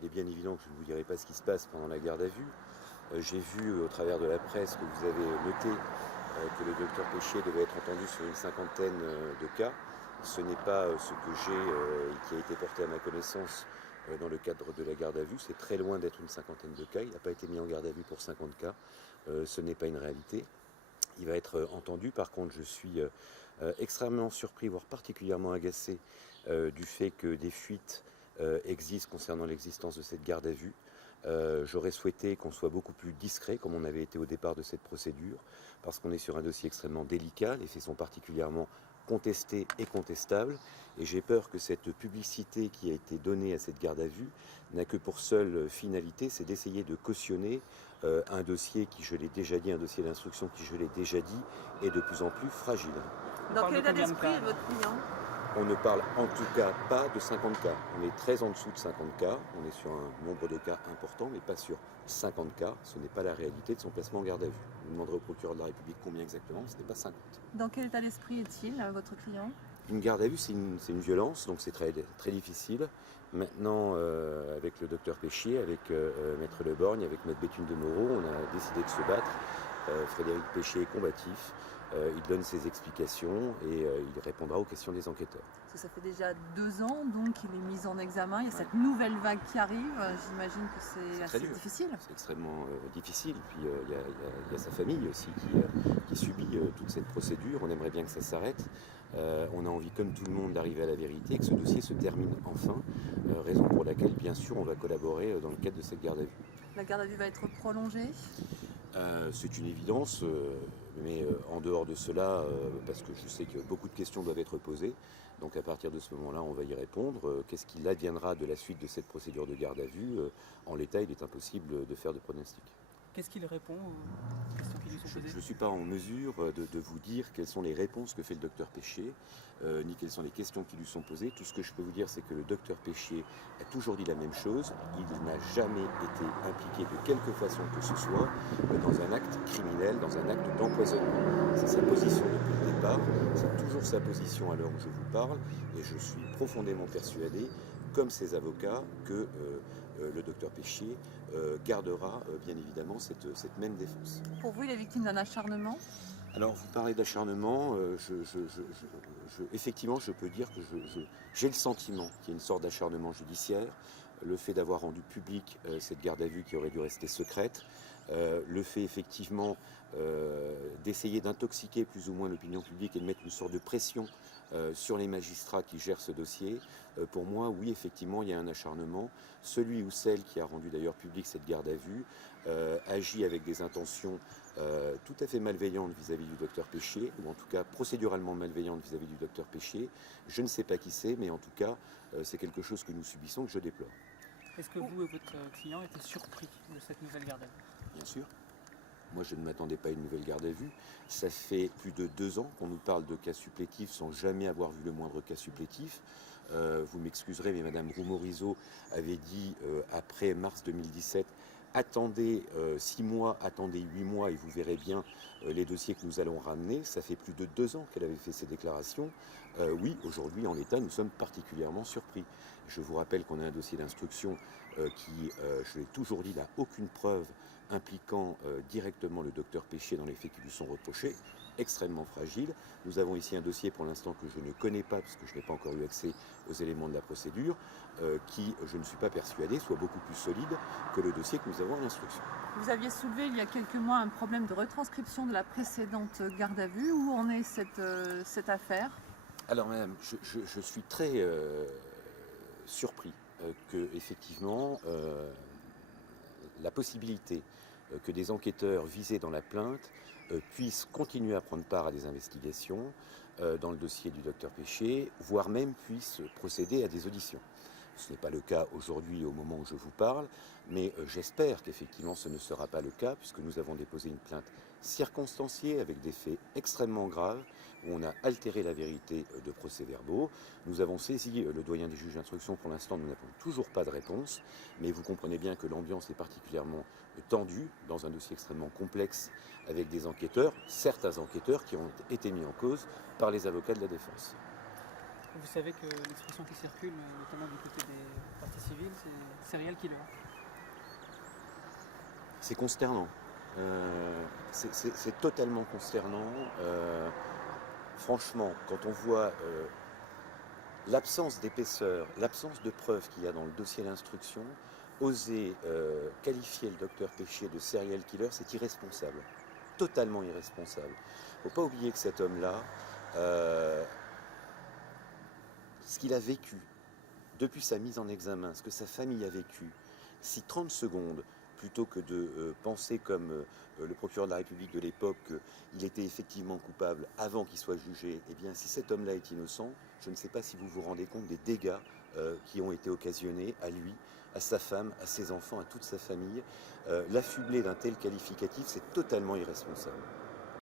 il est bien évident que je ne vous dirai pas ce qui se passe pendant la garde à vue. J'ai vu au travers de la presse que vous avez noté que le docteur Péchier devait être entendu sur une cinquantaine de cas. Ce n'est pas ce que j'ai et qui a été porté à ma connaissance dans le cadre de la garde à vue. C'est très loin d'être une cinquantaine de cas. Il n'a pas été mis en garde à vue pour 50 cas. Ce n'est pas une réalité. Il va être entendu. Par contre, je suis extrêmement surpris, voire particulièrement agacé du fait que des fuites existent concernant l'existence de cette garde à vue. J'aurais souhaité qu'on soit beaucoup plus discret, comme on avait été au départ de cette procédure, parce qu'on est sur un dossier extrêmement délicat, les faits sont particulièrement contestés et contestables, et j'ai peur que cette publicité qui a été donnée à cette garde à vue n'a que pour seule finalité, c'est d'essayer de cautionner un dossier qui, je l'ai déjà dit, un dossier d'instruction qui, je l'ai déjà dit, est de plus en plus fragile. Dans quel état d'esprit est votre client? On ne parle en tout cas pas de 50 cas. On est très en dessous de 50 cas. On est sur un nombre de cas important, mais pas sur 50 cas. Ce n'est pas la réalité de son placement en garde à vue. Vous demanderez au procureur de la République combien exactement, ce n'est pas 50. Dans quel état d'esprit est-il, votre client? Une garde à vue, c'est une violence, donc c'est très, très difficile. Maintenant, avec le docteur Péchier, avec Maître Leborgne, avec Maître Béthune de Moreau, on a décidé de se battre. Frédéric Péchier est combatif. Il donne ses explications et il répondra aux questions des enquêteurs. Ça fait déjà 2 ans, donc il est mis en examen. Il y a cette nouvelle vague qui arrive. J'imagine que c'est assez difficile. C'est extrêmement difficile. Puis il y a sa famille aussi qui subit toute cette procédure. On aimerait bien que ça s'arrête. On a envie, comme tout le monde, d'arriver à la vérité et que ce dossier se termine enfin. Raison pour laquelle, bien sûr, on va collaborer dans le cadre de cette garde à vue. La garde à vue va être prolongée? C'est une évidence, mais en dehors de cela, parce que je sais que beaucoup de questions doivent être posées, donc à partir de ce moment-là, on va y répondre. Qu'est-ce qu'il adviendra de la suite de cette procédure de garde à vue? En l'état, il est impossible de faire de pronostic. Qu'est-ce qu'il répond aux questions qui lui sont posées? Je ne suis pas en mesure de vous dire quelles sont les réponses que fait le docteur Péchier, ni quelles sont les questions qui lui sont posées. Tout ce que je peux vous dire, c'est que le docteur Péchier a toujours dit la même chose. Il n'a jamais été impliqué de quelque façon que ce soit dans un acte criminel, dans un acte d'empoisonnement. C'est sa position depuis le départ, c'est toujours sa position à l'heure où je vous parle, et je suis profondément persuadé, comme ses avocats, que le docteur Péchier gardera bien évidemment cette même défense. Pour vous, il est victime d'un acharnement? Alors, vous parlez d'acharnement, effectivement, je peux dire que j'ai le sentiment qu'il y a une sorte d'acharnement judiciaire. Le fait d'avoir rendu public cette garde à vue qui aurait dû rester secrète, le fait effectivement d'essayer d'intoxiquer plus ou moins l'opinion publique et de mettre une sorte de pression sur les magistrats qui gèrent ce dossier, pour moi, oui, effectivement, il y a un acharnement. Celui ou celle qui a rendu d'ailleurs public cette garde à vue agit avec des intentions tout à fait malveillantes vis-à-vis du docteur Péchier, ou en tout cas procéduralement malveillantes vis-à-vis du docteur Péchier. Je ne sais pas qui c'est, mais en tout cas, c'est quelque chose que nous subissons, que je déplore. Est-ce que vous et votre client étiez surpris de cette nouvelle garde à vue? Bien sûr. Moi, je ne m'attendais pas à une nouvelle garde à vue. Ça fait plus de 2 ans qu'on nous parle de cas supplétifs sans jamais avoir vu le moindre cas supplétif. Vous m'excuserez, mais Madame Roux-Morizot avait dit après mars 2017, attendez 6 mois, attendez 8 mois et vous verrez bien les dossiers que nous allons ramener. Ça fait plus de 2 ans qu'elle avait fait ces déclarations. Oui, aujourd'hui, en l'état, nous sommes particulièrement surpris. Je vous rappelle qu'on a un dossier d'instruction qui, je l'ai toujours dit, n'a aucune preuve impliquant directement le docteur Péchier dans les faits qui lui sont reprochés, extrêmement fragile. Nous avons ici un dossier pour l'instant que je ne connais pas, puisque je n'ai pas encore eu accès aux éléments de la procédure, qui, je ne suis pas persuadé, soit beaucoup plus solide que le dossier que nous avons en instruction. Vous aviez soulevé il y a quelques mois un problème de retranscription de la précédente garde à vue. Où en est cette affaire? Alors madame, je suis très surpris que effectivement la possibilité que des enquêteurs visés dans la plainte puissent continuer à prendre part à des investigations dans le dossier du docteur Péchier, voire même puissent procéder à des auditions. Ce n'est pas le cas aujourd'hui au moment où je vous parle, mais j'espère qu'effectivement ce ne sera pas le cas, puisque nous avons déposé une plainte circonstanciée avec des faits extrêmement graves, où on a altéré la vérité de procès-verbaux. Nous avons saisi le doyen des juges d'instruction. Pour l'instant, nous n'avons toujours pas de réponse, mais vous comprenez bien que l'ambiance est particulièrement tendue dans un dossier extrêmement complexe avec des enquêteurs, certains enquêteurs qui ont été mis en cause par les avocats de la défense. Vous savez que l'expression qui circule, notamment du côté des parties civiles, serial killer. C'est consternant. C'est totalement consternant. Franchement, quand on voit l'absence d'épaisseur, l'absence de preuves qu'il y a dans le dossier d'instruction, oser qualifier le docteur Péchier de serial killer, c'est irresponsable. Totalement irresponsable. Il ne faut pas oublier que cet homme-là, ce qu'il a vécu depuis sa mise en examen, ce que sa famille a vécu, si 30 secondes, plutôt que de penser comme le procureur de la République de l'époque qu'il était effectivement coupable avant qu'il soit jugé, eh bien si cet homme-là est innocent, je ne sais pas si vous vous rendez compte des dégâts qui ont été occasionnés à lui, à sa femme, à ses enfants, à toute sa famille. L'affubler d'un tel qualificatif, c'est totalement irresponsable.